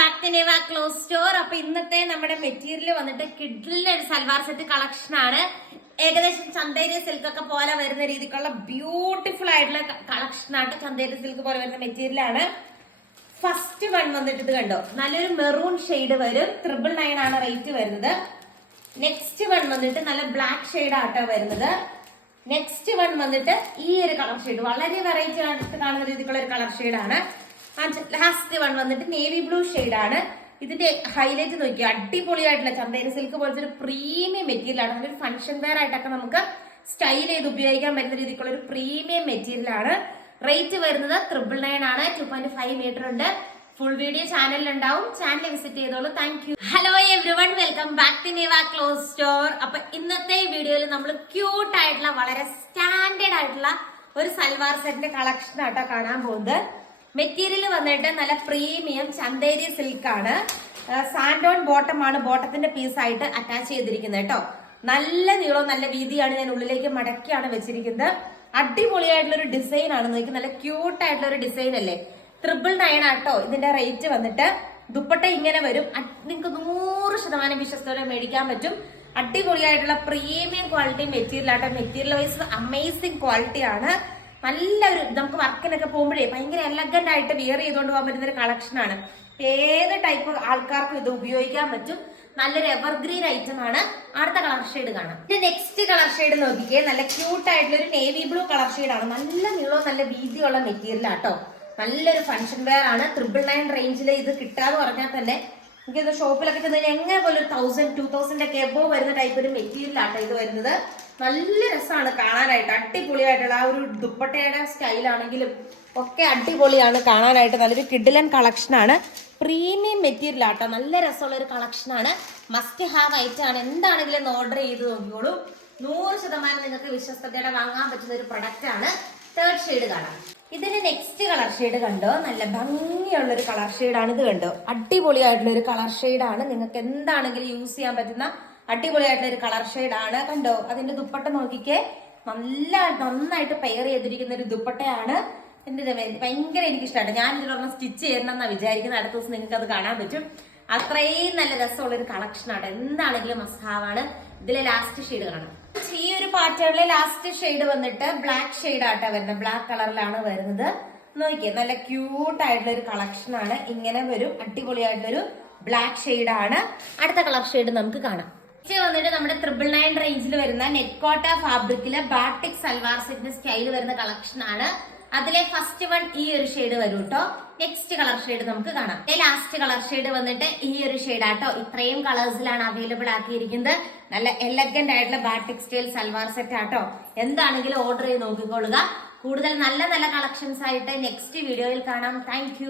Back to Neva clothes store. അപ്പൊ ഇന്നത്തെ നമ്മുടെ മെറ്റീരിയൽ വന്നിട്ട് കിഡ്ലിന്റെ ഒരു സൽവാർ സെറ്റ് കളക്ഷൻ ആണ്. ഏകദേശം ചന്തേരി സിൽക്ക് ഒക്കെ പോലെ വരുന്ന രീതിക്കുള്ള ബ്യൂട്ടിഫുൾ ആയിട്ടുള്ള കളക്ഷൻ ആണ്. ചന്തേരി സിൽക്ക് പോലെ വരുന്ന മെറ്റീരിയൽ ആണ്. ഫസ്റ്റ് വൺ വന്നിട്ട് ഇത് കണ്ടോ, നല്ലൊരു മെറൂൺ ഷെയ്ഡ് വരും. 999 ആണ് റേറ്റ് വരുന്നത്. നെക്സ്റ്റ് വൺ വന്നിട്ട് നല്ല ബ്ലാക്ക് ഷെയ്ഡ് ആട്ടോ വരുന്നത്. നെക്സ്റ്റ് വൺ വന്നിട്ട് ഈ ഒരു കളർ ഷെയ്ഡ് വളരെ വെറൈറ്റി ആയിട്ട് കാണുന്ന രീതിക്കുള്ള ഒരു കളർ ഷെയ്ഡാണ്. ലാസ്റ്റ് വൺ വന്നിട്ട് നേവി ബ്ലൂ ഷെയ്ഡ് ആണ്. ഇതിന്റെ ഹൈലൈറ്റ് നോക്കിയാൽ അടിപൊളിയായിട്ടുള്ള ചന്തേരി സിൽക്ക് പോലത്തെ ഒരു പ്രീമിയം മെറ്റീരിയൽ ആണ്. നല്ലൊരു ഫംഗ്ഷൻ വെയർ ആയിട്ടൊക്കെ നമുക്ക് സ്റ്റൈൽ ചെയ്ത് ഉപയോഗിക്കാൻ പറ്റുന്ന രീതിക്കുള്ള ഒരു പ്രീമിയം മെറ്റീരിയൽ ആണ്. റേറ്റ് വരുന്നത് 999 ആണ്. 2.5 മീറ്റർ ഉണ്ട്. ഫുൾ വീഡിയോ ചാനലിൽ ഉണ്ടാവും. ചാനൽ വിസിറ്റ് ചെയ്തോളൂ. Thank you. Hello everyone, welcome back to Neva clothes store. അപ്പൊ ഇന്നത്തെ വീഡിയോയിൽ നമ്മൾ ക്യൂട്ട് ആയിട്ടുള്ള വളരെ സ്റ്റാൻഡേർഡ് ആയിട്ടുള്ള ഒരു സൽവാർ സെറ്റിന്റെ കളക്ഷൻ ആട്ടോ കാണാൻ പോകുന്നത്. മെറ്റീരിയൽ വന്നിട്ട് നല്ല പ്രീമിയം ചന്തേരി സിൽക്ക് ആണ്. സാൻഡോൺ ബോട്ടം ആണ് ബോട്ടത്തിന്റെ പീസായിട്ട് അറ്റാച്ച് ചെയ്തിരിക്കുന്നത് കേട്ടോ. നല്ല നീളവും നല്ല വീതിയാണ്. ഞാൻ ഉള്ളിലേക്ക് മടക്കിയാണ് വെച്ചിരിക്കുന്നത്. അടിപൊളിയായിട്ടുള്ള ഒരു ഡിസൈൻ ആണ്. നോക്കി, നല്ല ക്യൂട്ട് ആയിട്ടുള്ള ഒരു ഡിസൈൻ അല്ലേ. 999 ആട്ടോ ഇതിന്റെ റേറ്റ് വന്നിട്ട്. ദുപ്പട്ട ഇങ്ങനെ വരും. നിങ്ങൾക്ക് 100% വിശ്വസ്തോടെ മേടിക്കാൻ പറ്റും. അടിപൊളിയായിട്ടുള്ള പ്രീമിയം ക്വാളിറ്റി മെറ്റീരിയൽ ആട്ടോ. മെറ്റീരിയൽ വൈസ് അമേസിംഗ് ക്വാളിറ്റി ആണ്. നല്ലൊരു നമുക്ക് വർക്കിനൊക്കെ പോകുമ്പോഴേ ഭയങ്കര എലഗന്റ് ആയിട്ട് വിയർ ചെയ്തുകൊണ്ട് പോകാൻ പറ്റുന്ന ഒരു കളക്ഷൻ ആണ്. ഏത് ടൈപ്പ് ആൾക്കാർക്കും ഇത് ഉപയോഗിക്കാൻ പറ്റും. നല്ലൊരു എവർഗ്രീൻ ഐറ്റം ആണ്. അടുത്ത കളർ ഷെയ്ഡ് കാണാം. നെക്സ്റ്റ് കളർ ഷെയ്ഡ് നോക്കിക്കേ, നല്ല ക്യൂട്ട് ആയിട്ടുള്ള ഒരു നേവി ബ്ലൂ കളർ ഷെയ്ഡ് ആണ്. നല്ല നീളവും നല്ല വീതിയുള്ള മെറ്റീരിയൽ ആട്ടോ. നല്ലൊരു ഫംഗ്ഷൻ വെയർ ആണ്. 999 റേഞ്ചിൽ ഇത് കിട്ടാന്ന് പറഞ്ഞാൽ തന്നെ എനിക്കിത് ഷോപ്പിലൊക്കെ ചെന്ന് എങ്ങനെ പോലെ ഒരു 1000-2000 ഒക്കെ എബോ വരുന്ന ടൈപ്പ് ഒരു മെറ്റീരിയൽ ആട്ടോ ഇത് വരുന്നത്. നല്ല രസമാണ് കാണാനായിട്ട്. അടിപൊളിയായിട്ടുള്ള ആ ഒരു ദുപ്പട്ടയുടെ സ്റ്റൈലാണെങ്കിലും ഒക്കെ അടിപൊളിയാണ് കാണാനായിട്ട്. നല്ലൊരു കിഡിലൻ കളക്ഷൻ ആണ്. പ്രീമിയം മെറ്റീരിയൽ ആട്ടോ. നല്ല രസമുള്ള ഒരു കളക്ഷൻ ആണ്. മസ്റ്റ് ഹാവ് ഐറ്റം ആണ്. എന്താണെങ്കിലും ഓർഡർ ചെയ്ത് നോക്കിയോളൂ. 100% നിങ്ങൾക്ക് വിശ്വസ്തയോടെ വാങ്ങാൻ പറ്റുന്ന ഒരു പ്രൊഡക്റ്റ് ആണ്. തേർഡ് ഷെയ്ഡ് കാണാം. ഇതിന് നെക്സ്റ്റ് കളർ ഷെയ്ഡ് കണ്ടോ, നല്ല ഭംഗിയുള്ള ഒരു കളർ ഷെയ്ഡാണ്. ഇത് കണ്ടോ, അടിപൊളിയായിട്ടുള്ള ഒരു കളർ ഷെയ്ഡാണ്. നിങ്ങൾക്ക് എന്താണെങ്കിലും യൂസ് ചെയ്യാൻ പറ്റുന്ന അടിപൊളിയായിട്ടുള്ള ഒരു കളർ ഷെയ്ഡാണ്. കണ്ടോ, അതിന്റെ ദുപ്പട്ട നോക്കിക്കേ, നന്നായിട്ട് പെയർ ചെയ്തിരിക്കുന്ന ഒരു ദുപ്പട്ടയാണ്. എന്റെ ഭയങ്കര എനിക്കിഷ്ടമാണ്. ഞാൻ ഇതിലൊരെണ്ണം സ്റ്റിച്ച് ചെയ്യണമെന്നാണ് വിചാരിക്കുന്നത്. അടുത്ത ദിവസം നിങ്ങൾക്ക് അത് കാണാൻ പറ്റും. അത്രയും നല്ല രസമുള്ള ഒരു കളക്ഷനാണ്. എന്താണെങ്കിലും മസ്റ്റാവാണ്. ഇതിലെ ലാസ്റ്റ് ഷെയ്ഡ് കാണാം. ഈ ഒരു പാറ്റേണിലെ ലാസ്റ്റ് ഷെയ്ഡ് വന്നിട്ട് ബ്ലാക്ക് ഷെയ്ഡ് ആട്ടാ വരുന്നത്. ബ്ലാക്ക് കളറിലാണ് വരുന്നത്. നോക്കിയേ, നല്ല ക്യൂട്ട് ആയിട്ടുള്ള ഒരു കളക്ഷൻ ആണ്. ഇങ്ങനെ വരും. അടിപൊളിയായിട്ടുള്ളൊരു ബ്ലാക്ക് ഷെയ്ഡ് ആണ്. അടുത്ത കളർ ഷെയ്ഡ് നമുക്ക് കാണാം. ഇത് വന്നിട്ട് നമ്മുടെ 999 റേഞ്ചിൽ വരുന്ന നെറ്റ്കോട്ട ഫാബ്രിക്കില് ബാട്ടിക് സൽവാർ സെറ്റിന്റെ സ്റ്റൈൽ വരുന്ന കളക്ഷൻ ആണ്. അതിലെ ഫസ്റ്റ് വൺ ഈ ഒരു ഷെയ്ഡ് വരും കേട്ടോ. നെക്സ്റ്റ് കളർ ഷെയ്ഡ് നമുക്ക് കാണാം. ലാസ്റ്റ് കളർ ഷെയ്ഡ് വന്നിട്ട് ഈ ഒരു ഷെയ്ഡ് ആട്ടോ. ഇത്രയും കളേഴ്സിലാണ് അവൈലബിൾ ആക്കിയിരിക്കുന്നത്. നല്ല എലഗന്റ് ആയിട്ടുള്ള ബാട്ടിക് സ്റ്റൈൽ സൽവാർ സെറ്റ് ആട്ടോ. എന്താണെങ്കിലും ഓർഡർ ചെയ്ത് നോക്കിക്കൊള്ളുക. കൂടുതൽ നല്ല നല്ല കളക്ഷൻസ് ആയിട്ട് നെക്സ്റ്റ് വീഡിയോയിൽ കാണാം. Thank you.